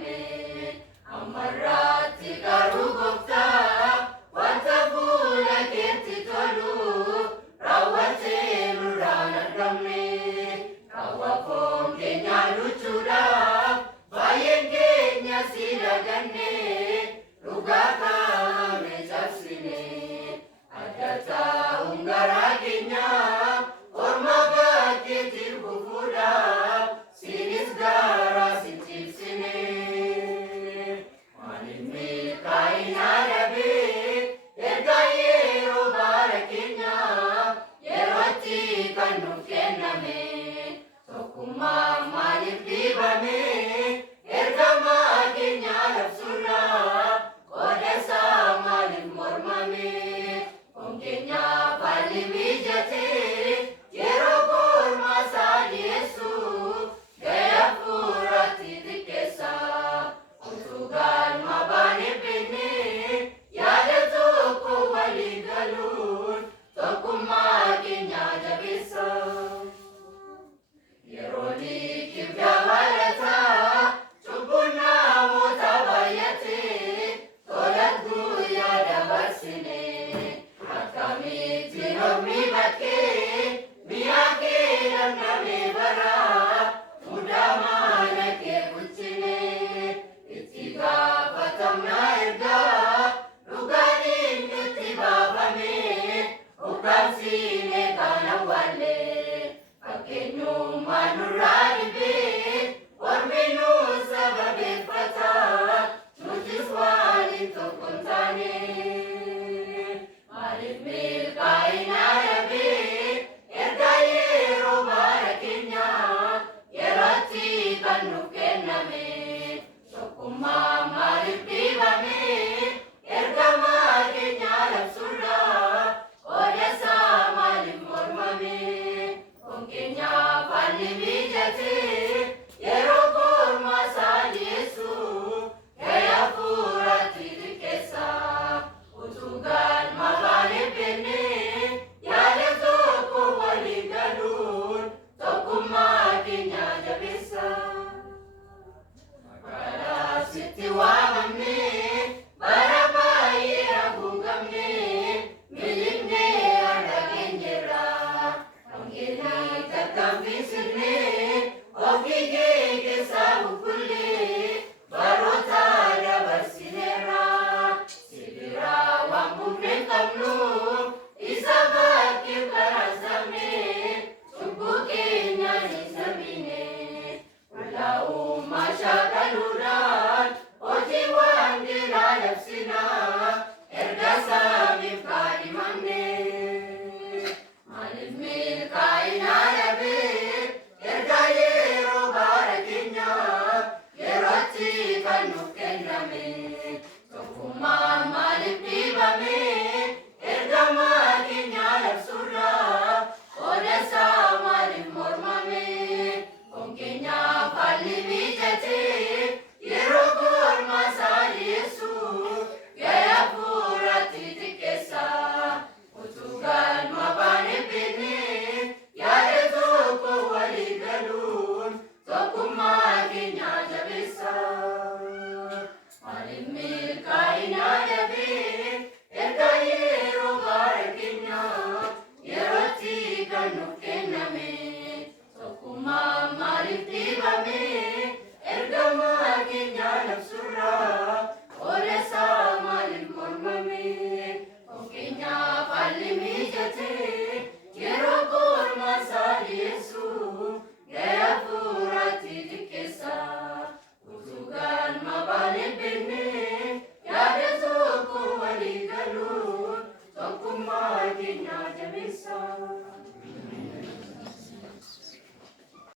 kenname ammarratti garuu gooftaa wanta fuula keetti tolu raawwatee nurraan argamne kaawwa foon keenya luchuudhaaf baay'een keenya si daganne dhugaa kaame cabsine adda ta'uun garaa keenya orma bakkeetti bufuudhaaf sinis garaa si cibsine maaliif milkaa'ina dhabee erga yeroo bara keenya yerootti kan nuuf kenname tokkummaa maaliif dhibame ergamaa keenya labsuurraa qooda isaa maaliif mormame foon keenya baalli mijatee yeroo kormaa isaa dhiyeessuuf ga'ee hafuuratti xiqqeessa utuu galma baanee beeknee yaada tokko walii galuun tokkummaa keenya jabeessa yeroo liqiif dabalataa cubbuun namoota baay'atee tolat guyyaa dabarsine akkamitti normii bakkee mi'a kee dhabname baraa mudaa mana kee bulchine itti gaafatamna ergaa dhugaadhiin nutti baafame ukkaamsine kan awwaallee fakkeenyummaa nurraa dhibee ormi nu sababeeffata nutis waliin tokko hin taane maaliif milkaa'ina dhabee erga yeroo bara keenya yerootti kan nuuf kenname tokkummaa maaliif dhibame ergamaa keenya labsuurraa qooda isaa maaliif mormame foon keenya baalli mijatee yeroo kormaa isaa dhiyeessuuf ga'ee hafuuratti xiqqeessa utuu galma baanee beeknee yaada tokko walii galuun tokkummaa keenya jabeessa magaalaa sitti waa